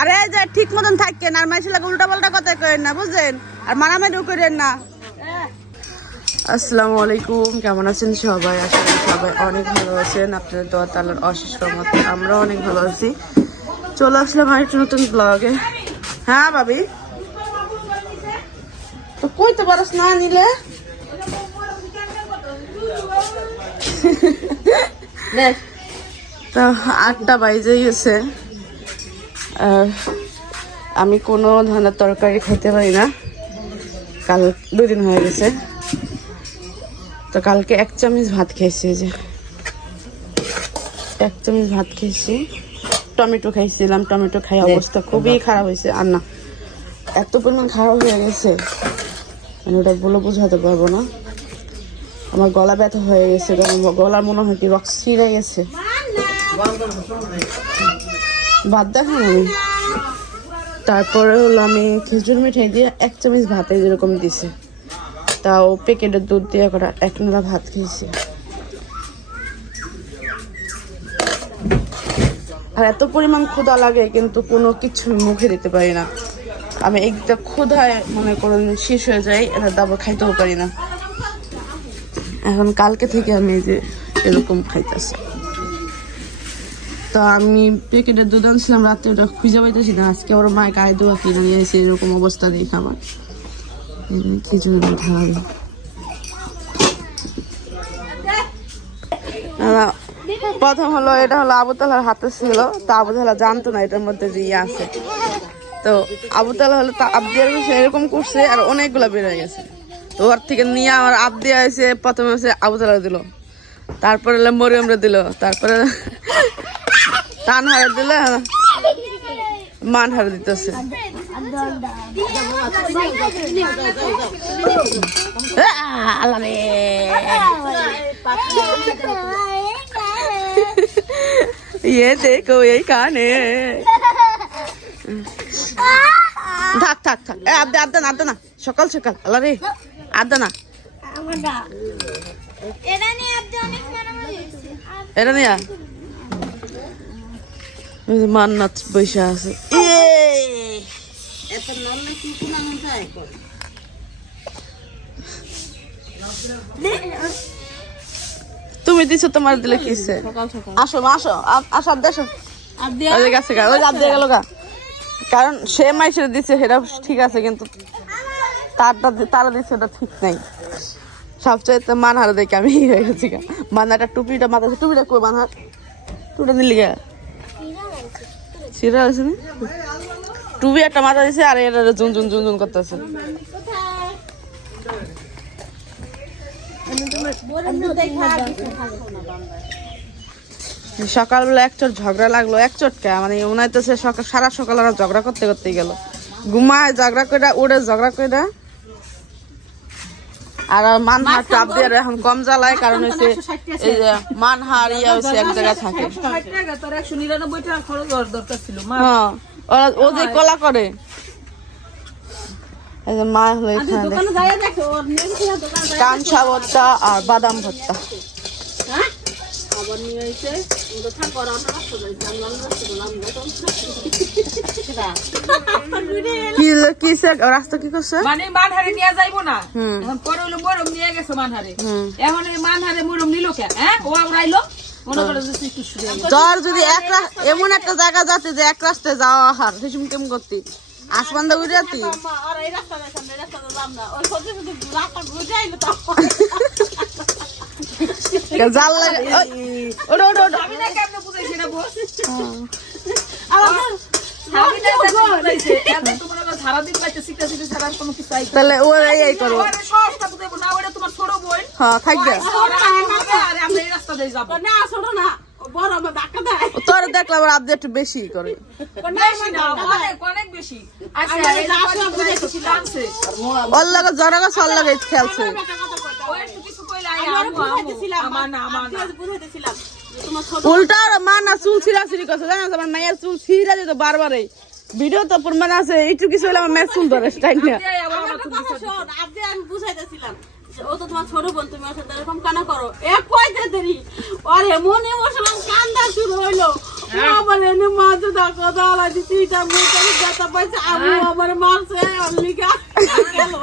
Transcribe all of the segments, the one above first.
আরে এই যে ঠিক মতন থাকেন আর মাইসে লাগে উল্টা পাল্টা কথা করেন না বুঝলেন? আর মারামারিও করেন না। আসসালামু আলাইকুম কেমন আছেন সবাই? আশা করি সবাই অনেক ভালো আছেন। আপনাদের দোয়া তালার অশেষ রহমত আমরা অনেক ভালো আছি। চলে আসলাম আরেকটা নতুন ব্লগে হ্যাঁ ভাবি? তো কই তো পারস না নিলে? তো আটটা বাইজে গেছে। আর আমি কোনো ধরনের তরকারি খেতে পারি না। কাল দুদিন হয়ে গেছে। তো কালকে এক চামচ ভাত খেয়েছি যে। এক চামচ ভাত খেয়েছি। টমেটো খাইছিলাম। টমেটো খাই অবস্থা খুবই খারাপ হয়েছে। আর না এত পরিমাণ খারাপ হয়ে গেছে। মানে ওটা বলে বোঝাতে পারব না। আমার গলা ব্যথা হয়ে গেছে। গলার মনে হয় কি রক্ত ছিঁড়ে গেছে। ভাত দেখান তারপরে হলো আমি খেজুর মিঠাই দিয়ে এক চামচ ভাতে যেরকম দিছে। তাও প্যাকেটের দুধ দিয়ে করা, এক নোড়া ভাত খেয়েছি। আর এত পরিমাণ ক্ষুধা লাগে কিন্তু কোনো কিছু মুখে দিতে পারি না। আমি একটা ক্ষুধায় মনে করুন শেষ হয়ে যায় এটা তারপর খাইতেও পারি না। এখন কালকে থেকে আমি যে এরকম খাইতেছি। তো আমি প্যাকেটের দুধ আনছিলাম রাত্রে ওটা খুঁজে পাইতেছি না। আজকে ওর মায়ের গায়ে দেওয়া কিনে নিয়ে এসে এরকম অবস্থা দিয়ে খাবার। খিচুড়ি ঢালাবে প্রথম হলো, এটা হলো আবুতালার হাতে ছিল। তো আবুতালা জানতো না এটার মধ্যে যে ইয়ে আছে। তো আবুতালা হলো তা আবদিয়ার বিষয়ে এরকম করছে আর অনেকগুলো হয়ে গেছে। তো ওর থেকে নিয়ে আমার আবদিয়া এসে প্রথমে হচ্ছে আবুতালা দিল। তারপরে হলো মরিয়মরে দিল। তারপরে টান হারে দিলে মান হারে দিতেছে আল্লাহ রে ये देखो यही কানে থাক থাক থাক এ আবদে আবদে না আবদে না সকাল সকাল আল্লাহ রে আবদে না এটা নিয়া ওই যে মান্নাত বসে আছে! তুমি দিছো তোমার দিলে কিসে আসো আসো। আসো ওই যে গেছে ওই যে আবদে গেল গা। কারণ সে মাইসের দিছে সেটা ঠিক আছে কিন্তু তারটা তারা দিচ্ছে ওটা ঠিক নাই। সবচাইতে মানহার দেখে আমি হয়ে গেছি গা। মানহারটা টুপিটা মাথা টুপিটা কই মানহার? টুপিটা নিলি গা। সিরা আছে টুপি একটা মাথা দিছে আর এটা জুন জুন জুন জুন করতেছে। সকালবেলা এক চোট ঝগড়া লাগল, এক চোটকে মানে সে সকাল সারা সকাল ওরা ঝগড়া করতে করতে গেল। ঘুমায়, ঝগড়া করে উড়ে ঝগড়া করে আর মানহার চাপ দিয়ে এখন কম জ্বালায় কারণ হচ্ছে এই যে মানহার ইয়া হচ্ছে এক জায়গায় থাকে। হ্যাঁ ও যে কলা করে। এই যে মা হলো এখানে। দেখ। ভর্তা আর বাদাম ভর্তা। কি কি সে- রাস্তা কি করছে? মানে মানহারে নিয়ে যাইবো না। হুম। এখন পরে হইল মরম নিয়ে গেছে মানহারে। এখন এই মানহারে মরম নিল কে? হ্যাঁ? ও আইলো। মনে করে যে একটু শুয়ে গেল। তোর যদি এক এমন একটা জায়গা যাতে যে এক রাস্তায় যাওয়া হার হিসুম কেমন করতি? আসমান দা উড়াতি জাল লাগে ওই, ওটা ওটা ওটা আমি না কেমনে বুঝাইছি না বস তাহলে এই ছোট হ্যাঁ তোর দেখলে আবার আপনি একটু বেশি করে। বেশি না অনেক অনেক বেশি। আচ্ছা গাছ খেলছে। উল্টা মা না চুল ছিঁড়াছিড়ি করছে জানো আমার মায়ের চুল ছিঁড়া যেত বারবারে। ভিডিও তো প্রমাণ আছে একটু কিছু হলে আমার মেয়ে চুল ধরে স্টাইল না? আমি বুঝাইতেছিলাম ও তো তোমার ছোট বোন তুমি ওর সাথে এরকম কানা করো। এ কয়তে দেরি। আরে মনে বসলাম কান্দা শুরু হইল। আমার এনে মাছ দেখো দাঁড়া দিচ্ছি এটা মুখে ব্যথা পাইছে আমি আমার মারছে অল্লিকা গেল।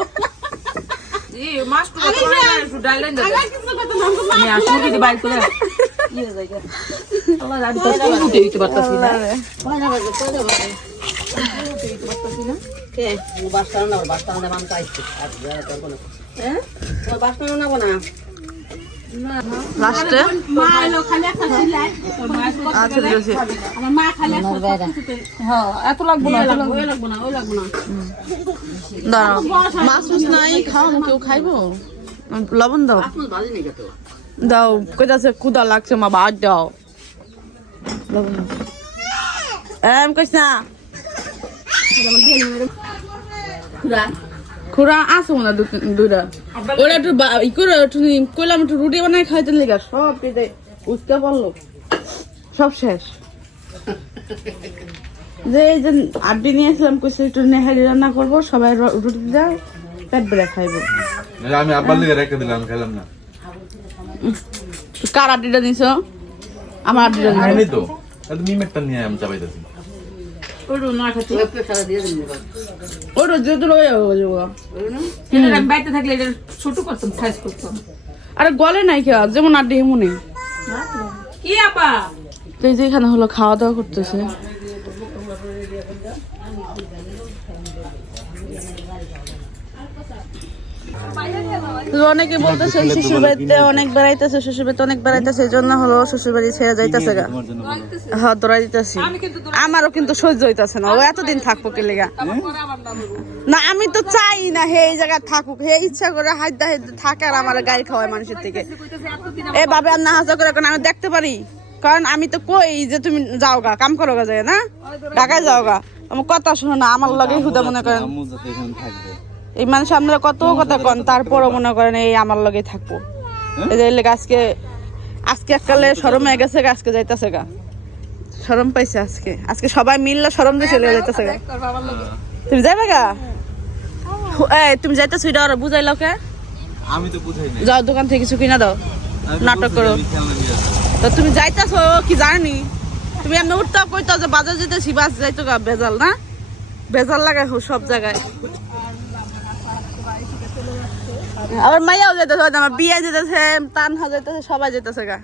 না ইয়ে উঠে দিতে পারতাছি না। লাস্টে আচ্ছা ঠিক আছে। আমার মা খালি একটা কিছুতে হ্যাঁ এত লাগবো না দাঁড়াও মাছ মাছ নাই খাও কেউ খাইবো? লবণ দাও। দাও কইতাছে কুদা লাগছে মা বাদ দাও। লবণ এম কইস না। খুড়া আসো না দু- দুইটা। ওরা একটু ই করে একটু কইলাম একটু রুটি বানাই খাইতে লেগে সব পেটে উঠতে পারল সব শেষ। যে এই যে আড্ডি নিয়েছিলাম কইছে একটু নেহারি রান্না করব সবাই রুটি দাও পেট বেড়ে খাইবো। আমি আব্বার লিগে রেখে দিলাম খেলাম না। কার আড্ডিটা দিছ? আমার আড্ডিটা আমি তো মিমেরটা নিয়ে আমি চাপাইতেছি। না খাচ্ছি। যেহেতু যাব আমি থাকলে এটা ছোট করতাম সাইজ করতাম। আরে গলে নাই খেয়া যেমন আড্ডি হেমনে কি আপা? এই যে এখানে হলো খাওয়া দাওয়া করতেছে। অনেকে বলতেছে শ্বশুর বাড়িতে অনেক বেড়াইতেছে শ্বশুর বাড়িতে অনেক বেড়াইতেছে এই জন্য হলো শ্বশুর বাড়ি ছেড়ে যাইতেছে গা। হ্যাঁ দৌড়াই দিতেছি। আমারও কিন্তু সহ্য হইতাছে না। ও এতদিন থাকব কে লেগা। না আমি তো চাই না হে এই জায়গায় থাকুক। হে ইচ্ছা করে হাইদা হাইদা থাকে আর আমার গাড়ি খাওয়ায় মানুষের থেকে। এ বাবে আর না হাসা করে এখন আমি দেখতে পারি। কারণ আমি তো কই যে তুমি যাও গা কাম করো গা যায় না? ঢাকায় যাও গা। আমার কথা শুনো না আমার লগে হুদা মনে করেন। এই মানুষ আপনারা কত কথা কন তারপরও মনে করেন এই আমার লগে থাকব। এই যে এই আজকে আজকে এককালে সরম হয়ে গেছে আজকে যাইতাছে গা। সরম পাইছে আজকে। আজকে সবাই মিললে সরম দিয়ে চলে যাইতেছে গা। তুমি যাবে গা? এই তুমি যাইতেছো এটা ওরা বুঝাই লোকে আমি তো বুঝাই যাও দোকান থেকে কিছু কিনা দাও। নাটক করো। তো তুমি যাইতাছো কি জানি? তুমি এমনি উঠতে কইতো যে বাজার যেতেছি বাস যাইতো গা বেজাল না? বেজাল লাগে সব জায়গায়। আবার মাইয়াও যেতেছে আমার বিয়ে যেতেছে, তানহা যেতেছে, সবাই যেতেছে গা।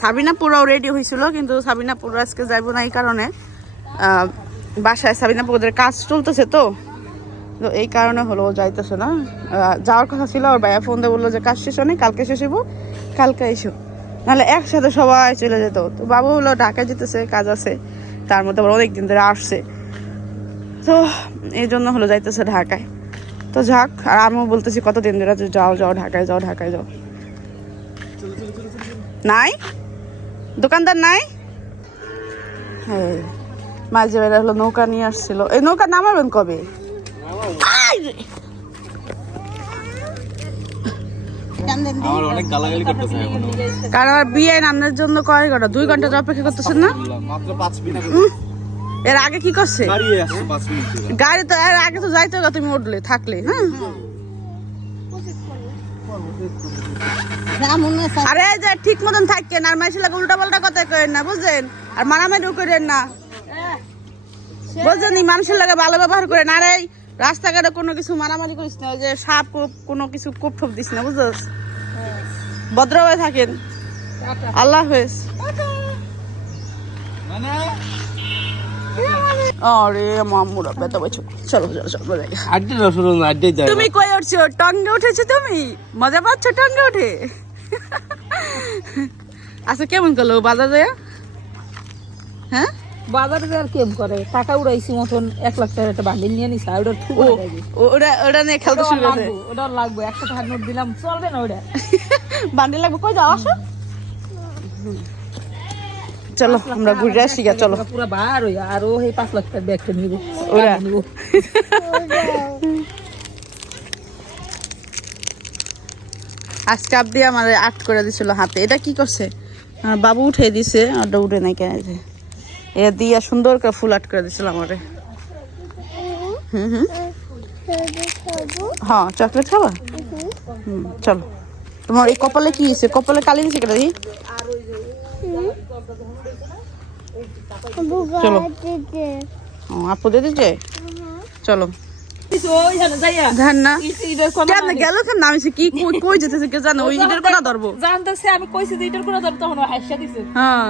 সাবিনা পুরাও রেডি হয়েছিল কিন্তু সাবিনা পুরো আজকে যাইব না এই কারণে। বাসায় সাবিনা পুকুরের কাজ চলতেছে তো। তো এই কারণে হলো ও যাইতেছে না। যাওয়ার কথা ছিল, ওর ভাইয়া ফোন দিয়ে বলল যে কাজ শেষ হয়নি, কালকে শেষ হইব, কালকে এসো। নাহলে একসাথে সবাই চলে যেত। তো বাবু হলো ঢাকায় যেতেছে, কাজ আছে, তার মধ্যে আবার অনেক দিন ধরে আসছে। তো এই জন্য হলো যাইতেছে ঢাকায়। তো যাক আর আমিও বলতেছি কতদিন ধরে যাও যাও ঢাকায় যাও ঢাকায় যাও। নাই? দোকানদার নাই? হ্যাঁ মাঝে বেলা হলো নৌকা নিয়ে আসছিল। এই নৌকা নামাবেন কবে? কারণ বিয়ে নামের জন্য কয় ঘণ্টা? দুই ঘণ্টা অপেক্ষা করতেছেন না? মাত্র পাঁচ মিনিট। এর আগে কি করছে? দাঁড়িয়ে আসছে পাঁচ মিনিট ছিল। গাড়ি তো এর আগে তো যাইতো গা তুমি উঠলে থাকলে হ্যাঁ? আরে এই যে ঠিক মতন থাকেন আর মাইসে লাগে উল্টা পাল্টা কথা করেন না বুঝলেন? আর মারামারিও করেন না। বুঝলেন মানুষের লাগে ভালো ব্যবহার করেন। আর এই রাস্তাঘাটে কোনো কিছু মারামারি করিস না ওই যে সাপ কোপ কোনো কিছু কোপ ঠোপ দিস না বুঝছিস ভদ্র হয়ে থাকেন। আল্লাহ হাফেজ। আরে মামুরা বেতা বছর চলো চলো চলো যাই। না শুরু না আড্ডি দেয় তুমি কই উঠছো? টঙ্গে উঠেছো তুমি? মজা পাচ্ছ টঙ্গে উঠে? আচ্ছা কেমন করল বাজার যায়? হ্যাঁ? বাজারে আর কেম করে? টাকা উড়াইছি মতন এক লাখ টাকার একটা বান্ডিল নিয়ে নিছি আর ওটা ও- ওটা ওটা নিয়ে খেলতে শুরু করেছে। ওটা লাগবে একশো টাকার নোট দিলাম চলবে না ওটা। বান্ডিল লাগবে কই যাও আসো। চলো আমরা ঘুরে আসি গা চলো। পুরো বার হই আর ও এই পাঁচ লাখ টাকার ব্যাগটা নিব ওরা? আজকে আপনি আমার আট করে দিছিল হাতে। এটা কি করছে? আমার বাবু উঠে দিছে ওটা উঠে নাই কেন যে। এ দিয়া সুন্দর করে ফুল আট করে দিছিল আমারে। হুম হুম। হ্যাঁ চকলেট খাবা? হুম চলো। তোমার এই কপালে কি হয়েছে? কপালে কালি দিছে কেটে দেখি চলো। আপু দিয়ে দিচ্ছে চলো। যাইয়া ধ্যান না ইটার কোনা কেন গেল কেন নামিছে কি কই- কই কে জানো? ওই ইটের কোনা ধরবো। জানতেছে আমি কইছি যে ইটার কোনা ধরতে তখন হাসিয়া দিছে। হ্যাঁ।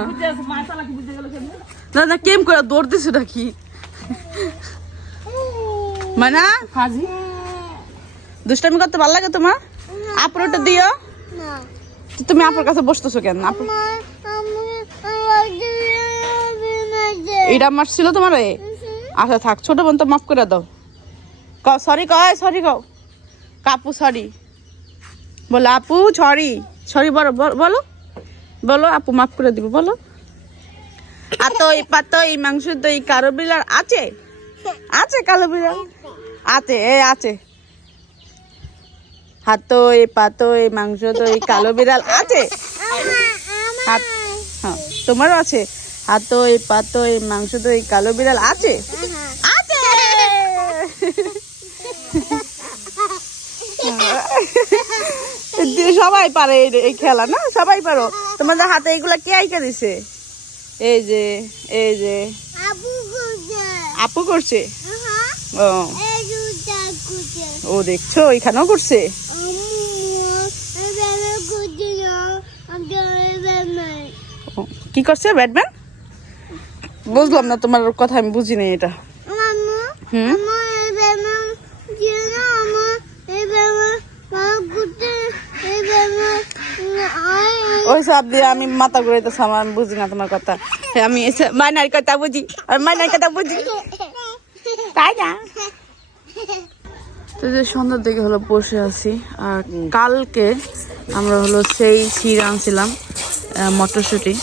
কেম করে দৌড় দিছে নাকি মানা দুষ্টামি করতে ভালো লাগে তোমার? ওটা দিও। তুমি আপুর কাছে বসতেছো কেন? এটা মারছিল তোমার? এ আচ্ছা থাক, ছোট বোন তো মাফ করে দাও। ক সরি কয় সরি কও। কাপু সরি বলো, আপু সরি সরি বলো, বল- বলো। আপু মাফ করে দিব, বলো। আর তো এই আতই পাতই, মাংস দই, কারও বিলার আছে? আছে কালো বিড়াল আছে, এ, আছে। হাতই পাতই মাংস দই কালো বিড়াল আছে? হাত হ্যাঁ তোমারও আছে? হাতই পাতই মাংস দই কালো বিড়াল আছে? আছে! দিয়ে সবাই পারে এই- এই খেলা না? সবাই পারো। তোমাদের হাতে এগুলা কে আইকা দিছে? এই যে এই যে। আপু করছে? ও। ও দেখছ এখানেও করছে? কি করছে ব্যাটম্যান? বুঝলাম না তোমার কথা আমি বুঝিনি এটা। হুম? ওই সব দিয়ে আমি মাথা ঘুরাইতেছি আমার আমি বুঝি না তোমার কথা। আমি এসে- মাইনার কথা বুঝি আর মাইনার কথা বুঝি। তাই না? তো যে সন্ধ্যার দিকে হলো বসে আছি আর কালকে আমরা হলো সেই ক্ষীর আনছিলাম মটরশুঁটি।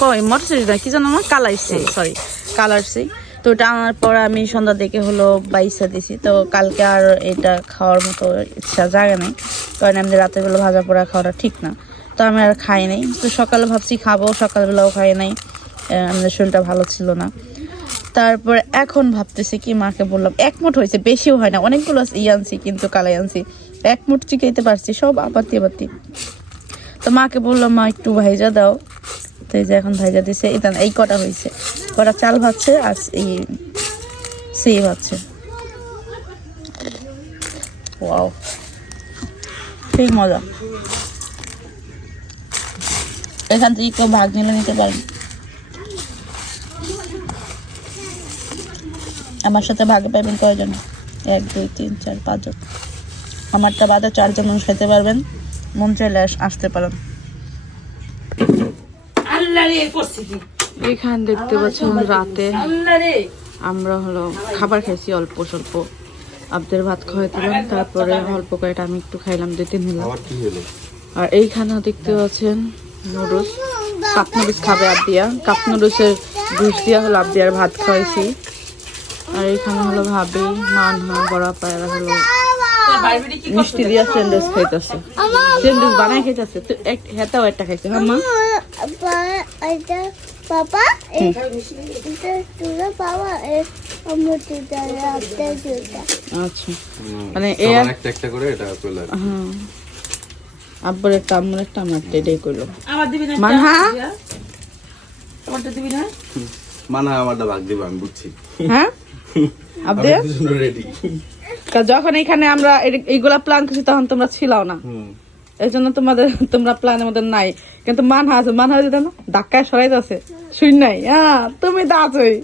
কই, মটরশুঁটি না, কি জানো আমার কালাইছি সরি কালারছি তো ওটা আনার পর আমি সন্ধ্যা দিকে হলো বাইসা দিছি। তো কালকে আর এটা খাওয়ার মতো ইচ্ছা জাগে নাই। কারণ এমনি রাতের বেলা ভাজা পোড়া খাওয়াটা ঠিক না। তো আমি আর খাই নাই। তো সকালে ভাবছি খাব, সকালবেলাও খাই নাই। আমাদের শরীরটা ভালো ছিল না। তারপর এখন ভাবতেছি কি মাকে বললাম, এক মুঠ হয়েছে, বেশিও হয় না। অনেকগুলো ই আনছি, কিন্তু কালাই আনছি। এক চিকাইতে পারছি? সব আপাতি আপাতি। তো মাকে বললাম, মা, একটু ভাইজা দাও। তো এই যে এখন ভাইজা দিছে এটা এই কটা হয়েছে। কটা চাল ভাবছে আর এই সেই ভাবছে ওয়াও ঠিক মজা। এখান থেকে কেউ ভাগ নিলে নিতে পারেন। আমার সাথে ভাগে পাবেন কয়জন? এক, দুই, তিন, চার, পাঁচজন। আমারটা বাদে চারজন মানুষ খেতে পারবেন। মন চাইলে আসতে পারেন। এখানে দেখতে পাচ্ছেন রাতে আমরা হলো খাবার খাইছি অল্প স্বল্প। আবদের ভাত খাওয়াইছিলাম তারপরে অল্প কয়েকটা আমি একটু খাইলাম দুই তিন আর এইখানে দেখতে পাচ্ছেন নুডলস। কাপ নুডলস খাবে আবদিয়া। কাপ নুডলসের ঘুষ দিয়া হলো আবদিয়ার ভাত খাওয়াইছি। আর এইখানে হলো ভাবি মানহা বড়া পায়রা হলো মিষ্টি দিয়া স্যান্ডউইচ খাইতেছে। স্যান্ডউইচ বানাই খাইতেছে। তো এক হেতাও একটা খাইছে হ্যাঁ মা? পাপা আচ্ছা। মানে এ একটা একটা করে এটা চলে হ্যাঁ। আব্বুর একটা আম্মুর একটা আমার একটা এটাই করল। আমার দিবি না মানহা? তোমারটা দিবি না? মানা আমারটা ভাগ দিব আমি বুঝছি। হ্যাঁ? আব্দে যখন এখানে আমরা এইগুলা প্ল্যান করছি তখন তোমরা ছিলাও না। হুম। এই জন্য তোমাদের তোমরা প্ল্যানের মধ্যে নাই। কিন্তু মানহা আছে মানহা যদি না ধাক্কায় সরাই যাচ্ছে শুন নাই? হ্যাঁ তুমি দাঁত ওই।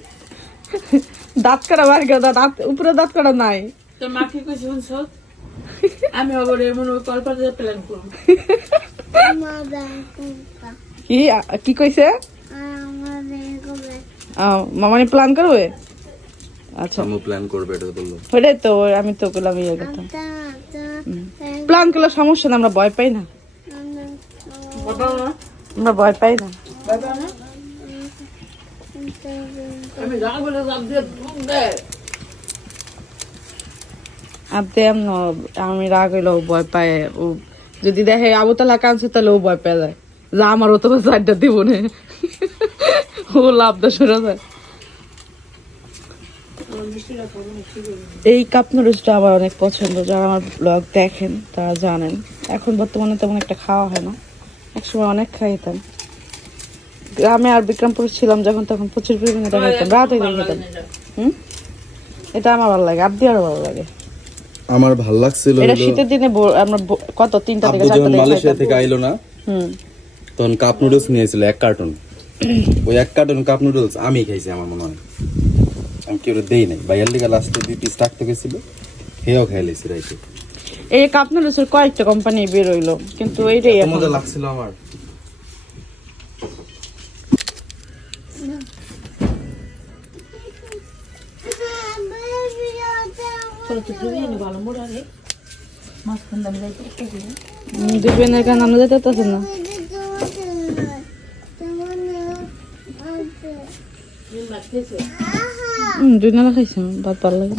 দাঁত করা বাড়ি গেল দাঁত উপরে দাঁত করা নাই। তোর শুনছ? আমি আবার এমন কল্পনা প্ল্যান করব। কি কি কইছে? আহ, মামানি প্ল্যান করবে? আচ্ছা। প্ল্যান করবে এটা বলল। ওটাই তো আমি তো করলাম ইয়ে কথা। তা তা প্ল্যান করলে সমস্যা না, আমরা ভয় পাই না। আমরা ভয় পাই না। আমি রাগ হইলে ভয় পায়। ও যদি দেখে আবতলা কানছে তাহলে ও ভয় পেয়ে যায়। যা আমার ও তোমার সাইডটা দিব না। ও লাভ দা সরে যায়। এই কাপ নুডলসটা আমার অনেক পছন্দ যারা আমার ব্লগ দেখেন তারা জানেন। এখন বর্তমানে তেমন একটা খাওয়া হয় না। একসময় অনেক খাইতাম। গ্রামে আর বিক্রমপুর ছিলাম যখন তখন প্রচুর পরিমাণে এটা খেতাম রাত হয়ে খেতাম। হুম? এটা আমার ভালো লাগে আব্দি আরও ভালো লাগে। আমার ভালো লাগছিল এটা শীতের দিনে আমরা কত? তিনটা থেকে চারটা থেকে মালয়েশিয়া থেকে আইলো না হুম। তখন কাপ নুডলস নিয়েছিল এক কার্টুন ওই এক কার্টুন কাপ নুডলস আমি খাইছি আমার মনে হয়। আমি কেউ দেই নাই? বাইয়ার লিগা লাস্টে দুই পিস রাখতে গেছিল। হেও খাই লেছি রাইতে। এই কাপ নুডলসের কয়েকটা কোম্পানি বের হইল কিন্তু এইটাই মজা লাগছিল আমার। কারণ আমরা যেতে পারতেছি না হুম দুজনে খাইছি ভাত ভালো লাগে?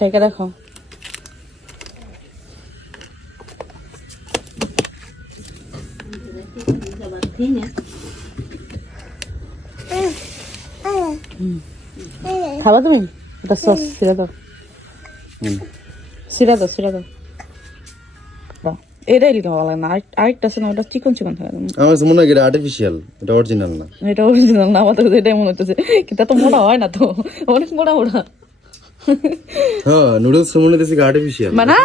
ঢেকে রাখো। খাবা তুমি? এটা সস সিরা দাও। সিরা দাও সিরা দাও। এটাই লিখা লাগে না। আরেকটা আছে না ওটা চিকন চিকন থাকে। আমার কাছে মনে হয় এটা আর্টিফিশিয়াল এটা অরিজিনাল না। এটা অরিজিনাল না আমার তো এটাই মনে হচ্ছে কিন্তু তো মোটা হয় না তো অনেক মোটা মোটা। হ্যাঁ নুডলস মনে হচ্ছে আর্টিফিশিয়াল মানে?